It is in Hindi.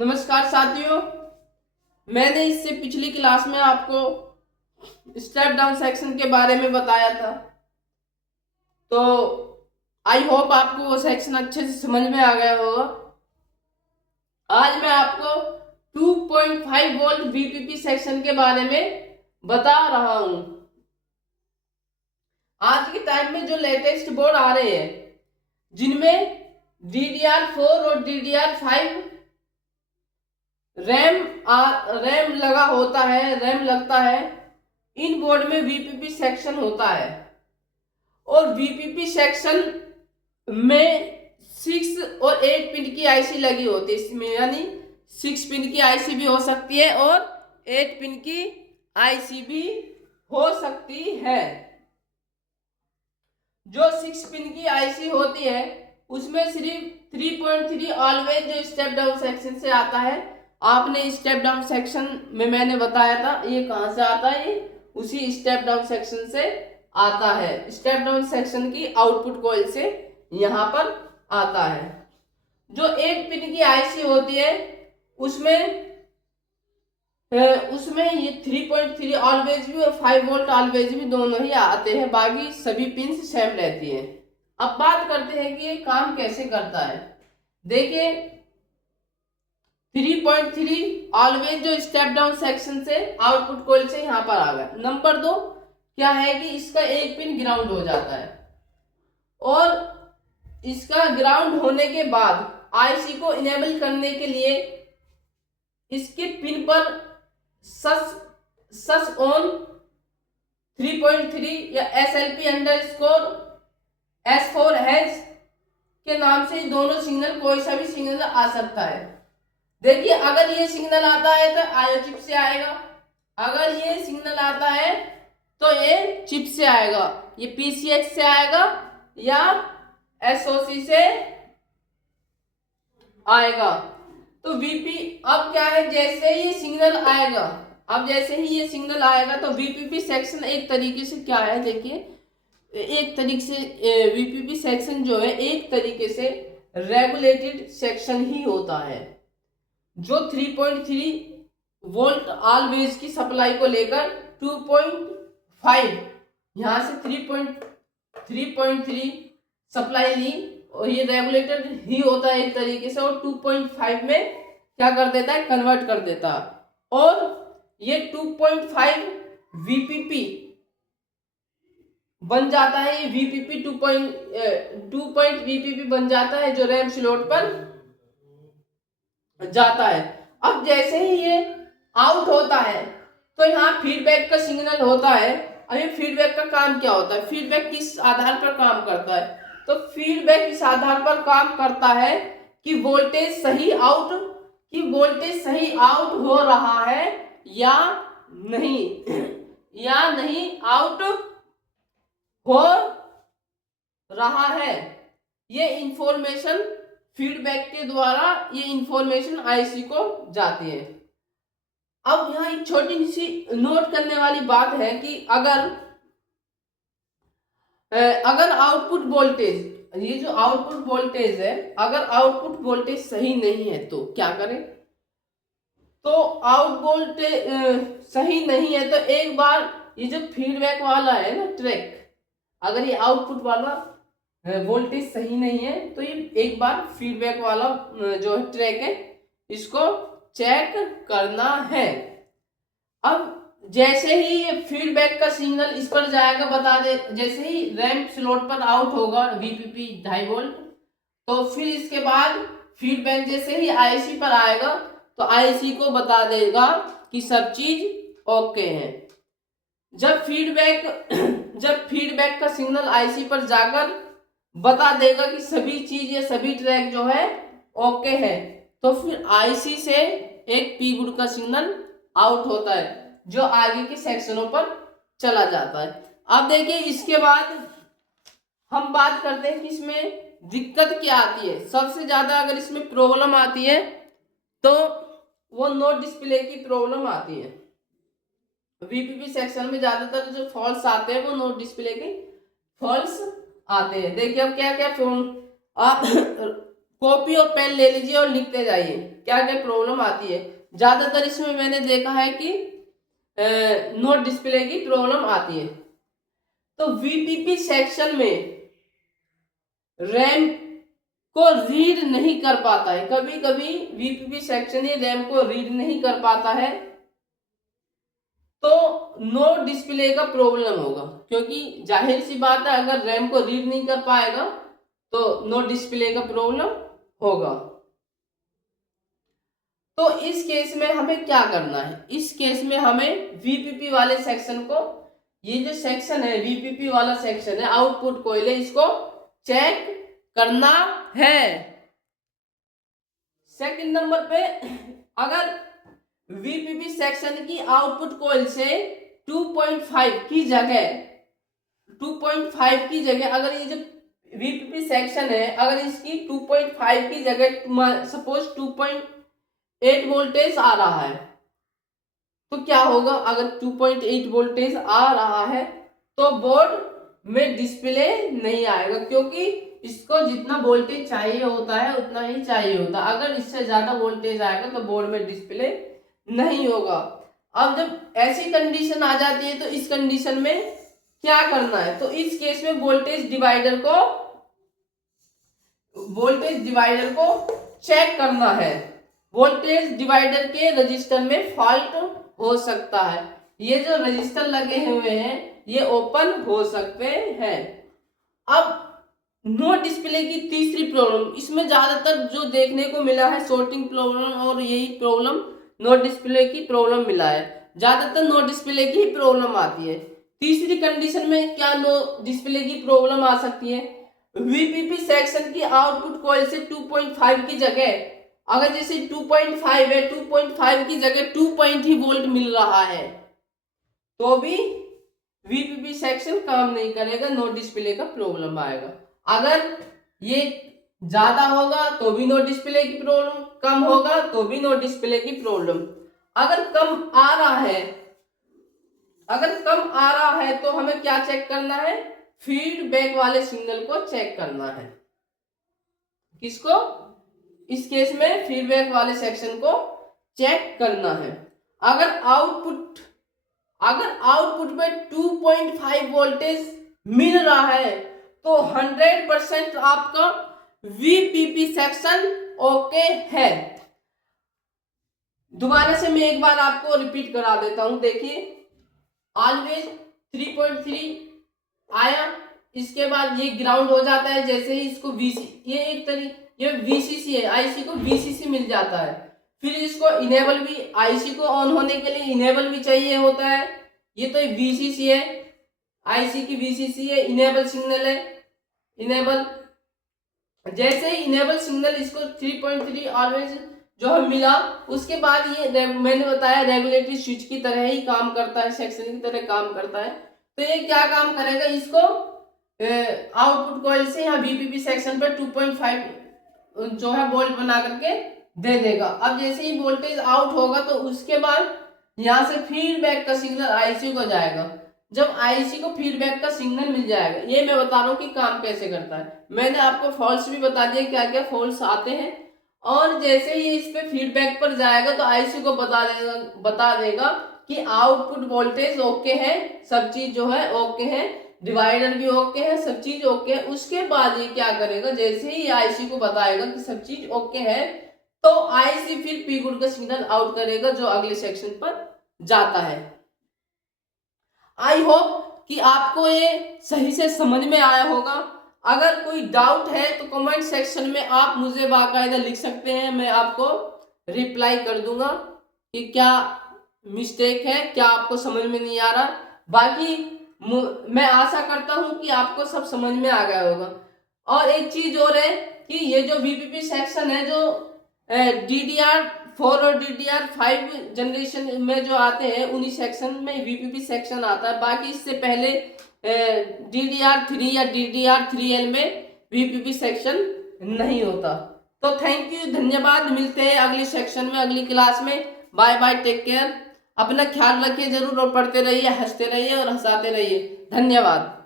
नमस्कार साथियों, मैंने इससे पिछली क्लास में आपको स्टेप डाउन सेक्शन के बारे में बताया था। तो आई होप आपको वो सेक्शन अच्छे से समझ में आ गया होगा। आज मैं आपको 2.5 वोल्ट वीपीपी सेक्शन के बारे में बता रहा हूं। आज के टाइम में जो लेटेस्ट बोर्ड आ रहे हैं जिनमें DDR4 और DDR5 रैम लगा होता है, रैम लगता है, इन बोर्ड में वीपीपी सेक्शन होता है। और वीपीपी सेक्शन में 6 और 8 पिन की आईसी लगी होती है इसमें, यानी 6 पिन की आईसी भी हो सकती है और 8 पिन की आईसी भी हो सकती है। जो 6 पिन की आईसी होती है उसमें सिर्फ 3.3 ऑलवेज जो स्टेप डाउन सेक्शन से आता है। आपने स्टेप डाउन सेक्शन में मैंने बताया था ये कहां से आता है, ये उसी स्टेप डाउन सेक्शन से आता है। स्टेप डाउन सेक्शन की आउटपुट कॉइल से यहां पर आता है। जो 8 पिन की आईसी होती है उसमें ये 3.3 ऑलवेज भी और 5 वोल्ट ऑलवेज भी दोनों ही आते हैं, बाकी सभी पिन सेम रहती है। अब बात करते हैं कि ये काम कैसे करता है। देखिए 3.3 ऑलवेज जो स्टेप डाउन सेक्शन से आउटपुट कॉइल से यहां पर आ गया। नंबर 2 क्या है कि इसका एक पिन ग्राउंड हो जाता है और इसका ग्राउंड होने के बाद आईसी को इनेबल करने के लिए इसके पिन पर सस ऑन 3.3 या SLP अंडरस्कोर S4 हैज के नाम से दोनों सिग्नल, कोई सा भी सिग्नल आ सकता है। देखिए अगर ये सिग्नल आता है तो आईओ चिप से आएगा, अगर ये सिग्नल आता है तो ये चिप से आएगा, ये पीसीएच से आएगा या एसओसी से आएगा। तो वीपी अब क्या है, जैसे ही ये सिग्नल आएगा, अब जैसे ही ये सिग्नल आएगा तो वीपीपी सेक्शन एक तरीके से क्या है, देखिए एक तरीके से वीपीपी सेक्शन जो है एक तरीके से रेगुलेटेड सेक्शन ही होता है, जो 3.3 वोल्ट ऑलवेज की सप्लाई को लेकर 2.5 यहां से 3.3 सप्लाई ली और ये रेगुलेटेड ही होता है एक तरीके से, और 2.5 में क्या कर देता है, कन्वर्ट कर देता है। और ये 2.5 वीपीपी बन जाता है, ये वीपीपी 2 वीपीपी बन जाता है जो रैम स्लॉट पर जाता है। अब जैसे ही ये आउट होता है तो यहाँ फीडबैक का सिग्नल होता है। अभी फीडबैक का काम क्या होता है, फीडबैक किस आधार पर काम करता है, तो फीडबैक इस आधार पर काम करता है कि वोल्टेज सही आउट हो रहा है या नहीं आउट हो रहा है। ये इंफॉर्मेशन फीडबैक के द्वारा ये इंफॉर्मेशन आईसी को जाती है। अब यहाँ एक छोटी सी नोट करने वाली बात है कि अगर आउटपुट वोल्टेज, ये जो आउटपुट वोल्टेज है, अगर आउटपुट वोल्टेज सही नहीं है तो क्या करें, तो आउट वोल्टेज सही नहीं है तो एक बार ये जो फीडबैक वाला है ना ट्रैक, अगर ये आउटपुट वाला वोल्टेज सही नहीं है तो ये एक बार फीडबैक वाला जो ट्रैक है इसको चेक करना है। अब जैसे ही ये फीडबैक का सिग्नल इस पर जाएगा, बता दे जैसे ही रैम स्लॉट पर आउट होगा वीपीपी 2.5 वोल्ट, तो फिर इसके बाद फीडबैक जैसे ही आईसी पर आएगा तो आईसी को बता देगा कि सब चीज ओके है। जब फीडबैक का सिग्नल आईसी पर जाकर बता देगा कि सभी चीज या सभी ट्रैक जो है ओके है, तो फिर आईसी से एक पी गुड का सिग्नल आउट होता है जो आगे के सेक्शनों पर चला जाता है। अब देखिए इसके बाद हम बात करते हैं कि इसमें दिक्कत क्या आती है। सबसे ज्यादा अगर इसमें प्रॉब्लम आती है तो वो नोट डिस्प्ले की प्रॉब्लम आती है। वीपीपी सेक्शन में ज्यादातर जो फॉल्स आते हैं वो नोट डिस्प्ले के फॉल्स आते हैं। देखिए अब क्या क्या आप कॉपी और पेन ले लीजिए और लिखते जाइए क्या क्या प्रॉब्लम आती है। ज्यादातर इसमें मैंने देखा है कि नोट डिस्प्ले की प्रॉब्लम आती है। तो वीपीपी सेक्शन में रैम को रीड नहीं कर पाता है, कभी कभी वीपीपी सेक्शन ये रैम को रीड नहीं कर पाता है, तो नो डिस्प्ले का प्रॉब्लम होगा, क्योंकि जाहिर सी बात है अगर रैम को रीड नहीं कर पाएगा तो नो डिस्प्ले का प्रॉब्लम होगा। तो इस केस में हमें क्या करना है, इस केस में हमें वीपीपी वाले सेक्शन को, ये जो सेक्शन है वीपीपी वाला सेक्शन है आउटपुट कॉइल है, इसको चेक करना है। सेकंड नंबर पे अगर वीपीपी सेक्शन की आउटपुट कॉइल से 2.5 की जगह 2.5 की जगह अगर ये जो वीपीपी सेक्शन है अगर इसकी 2.5 की जगह सपोज 2.8 वोल्टेज आ रहा है, तो क्या होगा, अगर 2.8 वोल्टेज आ रहा है तो बोर्ड में डिस्प्ले नहीं आएगा, क्योंकि इसको जितना वोल्टेज चाहिए होता है उतना ही चाहिए होता है। अगर इससे ज्यादा वोल्टेज आएगा तो बोर्ड में डिस्प्ले नहीं होगा। अब जब ऐसी कंडीशन आ जाती है तो इस कंडीशन में क्या करना है, तो इस केस में वोल्टेज डिवाइडर को चेक करना है। वोल्टेज डिवाइडर के रजिस्टर में फॉल्ट हो सकता है, ये जो रजिस्टर लगे हुए हैं ये ओपन हो सकते हैं। अब नो डिस्प्ले की तीसरी प्रॉब्लम, इसमें ज्यादातर जो देखने को मिला है सॉर्टिंग प्रॉब्लम और यही प्रॉब्लम नो डिस्प्ले की प्रॉब्लम मिला है, ज्यादातर नो डिस्प्ले की प्रॉब्लम आती है। तीसरी कंडीशन में क्या नो डिस्प्ले की प्रॉब्लम आ सकती है, वीपीपी सेक्शन की आउटपुट कॉइल से 2.5 की जगह अगर जैसे 2.5 है, 2.5 की जगह 2 वोल्ट मिल रहा है तो भी वीपीपी सेक्शन काम नहीं करेगा, नो डिस्प्ले का प्रॉब्लम आएगा। अगर ये ज्यादा होगा तो भी नो डिस्प्ले की प्रॉब्लम, कम होगा तो भी नो डिस्प्ले की प्रॉब्लम। अगर कम आ रहा है तो हमें क्या चेक करना है, फीडबैक वाले सिग्नल को चेक करना है। किसको, इस केस में फीडबैक वाले सेक्शन को चेक करना है। अगर आउटपुट में 2.5 वोल्टेज मिल रहा है तो 100% आपका वीपीपी सेक्शन ओके है। दोबारा से मैं एक बार आपको रिपीट करा देता हूं, देखिए ऑलवेज 3.3 आया, इसके बाद ये ग्राउंड हो जाता है, जैसे ही इसको ये वीसीसी है, आईसी को वीसीसी मिल जाता है, फिर इसको इनेबल भी, आईसी को ऑन होने के लिए इनेबल भी चाहिए होता है, ये तो वीसीसी है, आईसी की वीसीसी है, इनेबल सिग्नल है, इनेबल, जैसे ही इनेबल सिग्नल इसको 3.3 ऑलवेज जो हमें मिला, उसके बाद ये मैंने बताया रेगुलेटरी स्विच की तरह ही काम करता है, सेक्शन की तरह काम करता है। तो ये क्या काम करेगा, इसको आउटपुट कॉइल से यहाँ वीपीपी सेक्शन पर 2.5 जो है वोल्ट बना करके दे देगा। अब जैसे ही वोल्टेज आउट होगा तो उसके बाद यहाँ से फीडबैक का सिग्नल आईसी को जाएगा। जब आईसी को फीडबैक का सिग्नल मिल जाएगा, ये मैं बता रहा हूँ कि काम कैसे करता है, मैंने आपको फॉल्ट्स भी बता दिए क्या क्या फॉल्ट्स आते हैं, और जैसे ही इस पे फीडबैक पर जाएगा तो आईसी को बता देगा कि आउटपुट वोल्टेज ओके है, सब चीज जो है ओके है, डिवाइडर भी ओके है, सब चीज ओके है। उसके बाद ये क्या करेगा, जैसे ही आईसी को बताएगा कि सब चीज ओके है तो आईसी फिर पी गुड का सिग्नल आउट करेगा जो अगले सेक्शन पर जाता है। आई होप कि आपको ये सही से समझ में आया होगा। अगर कोई डाउट है तो कमेंट सेक्शन में आप मुझे बाकायदा लिख सकते हैं, मैं आपको रिप्लाई कर दूंगा कि क्या मिस्टेक है, क्या आपको समझ में नहीं आ रहा। बाकी मैं आशा करता हूं कि आपको सब समझ में आ गया होगा। और एक चीज और है कि ये जो वीपीपी सेक्शन है, जो DDR4 और DDR5 जनरेशन में जो आते हैं उन्हीं सेक्शन में वीपीपी सेक्शन आता है, बाकी इससे पहले DDR3 या DDR3L में वीपीपी सेक्शन नहीं होता। तो थैंक यू, धन्यवाद, मिलते हैं अगली सेक्शन में, अगली क्लास में। बाय बाय, टेक केयर, अपना ख्याल रखिए जरूर, और पढ़ते रहिए, हंसते रहिए और हंसाते रहिए। धन्यवाद।